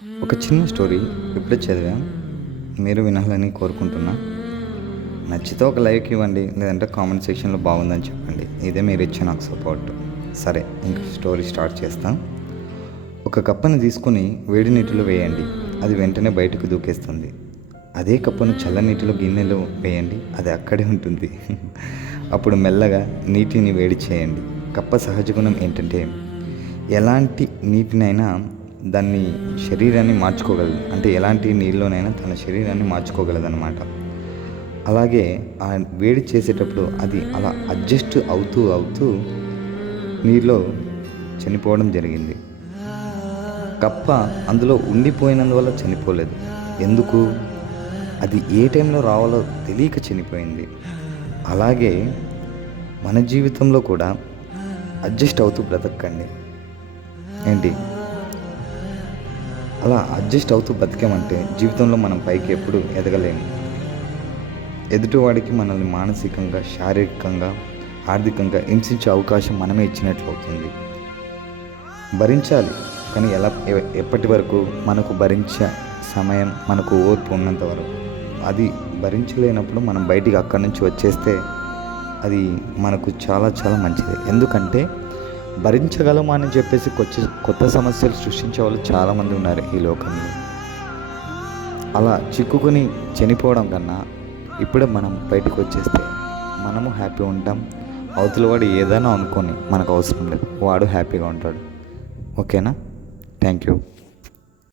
ఒక చిన్న స్టోరీ ఇప్పుడే చదివా, మీరు వినాలని కోరుకుంటున్నా. నచ్చితే ఒక లైక్ ఇవ్వండి, లేదంటే కామెంట్ సెక్షన్లో బాగుందని చెప్పండి. ఇదే మీరు ఇచ్చే నాకు సపోర్ట్. సరే, ఇంక స్టోరీ స్టార్ట్ చేస్తాం. ఒక కప్పను తీసుకుని వేడి నీటిలో వేయండి, అది వెంటనే బయటకు దూకేస్తుంది. అదే కప్పను చల్లనీటిలో గిన్నెలో వేయండి, అది అక్కడే ఉంటుంది. అప్పుడు మెల్లగా నీటిని వేడి చేయండి. కప్ప సహజ గుణం ఏంటంటే ఎలాంటి నీటినైనా దాన్ని శరీరాన్ని మార్చుకోగలదు. అంటే ఎలాంటి నీళ్ళలోనైనా తన శరీరాన్ని మార్చుకోగలదు అనమాట. అలాగే ఆ వేడి చేసేటప్పుడు అది అలా అడ్జస్ట్ అవుతూ అవుతూ నీళ్ళలో చనిపోవడం జరిగింది. కప్ప అందులో ఉండిపోయినందువల్ల చనిపోలేదు. ఎందుకు? అది ఏ టైంలో రావాలో తెలియక చనిపోయింది. అలాగే మన జీవితంలో కూడా అడ్జస్ట్ అవుతూ బ్రతకండి. ఏంటి, అలా అడ్జస్ట్ అవుతూ బతికామంటే జీవితంలో మనం పైకి ఎప్పుడు ఎదగలేము. ఎదుటివాడికి మనల్ని మానసికంగా, శారీరకంగా, ఆర్థికంగా హింసించే అవకాశం మనమే ఇచ్చినట్లు అవుతుంది. భరించాలి, కానీ ఎప్పటి వరకు? మనకు భరించే సమయం, మనకు ఓర్పు ఉన్నంత వరకు. అది భరించలేనప్పుడు మనం బయటికి అక్కడి నుంచి వచ్చేస్తే అది మనకు చాలా చాలా మంచిది. ఎందుకంటే భరించగలమా అని చెప్పేసి కొత్త సమస్యలు సృష్టించే వాళ్ళు చాలామంది ఉన్నారు ఈ లోకంలో. అలా చిక్కుకుని చనిపోవడం కన్నా ఇప్పుడే మనం బయటకు వచ్చేస్తే మనము హ్యాపీగా ఉంటాం. అవతల వాడు ఏదైనా అనుకొని మనకు అవసరం లేదు, వాడు హ్యాపీగా ఉంటాడు. ఓకేనా? Thank you.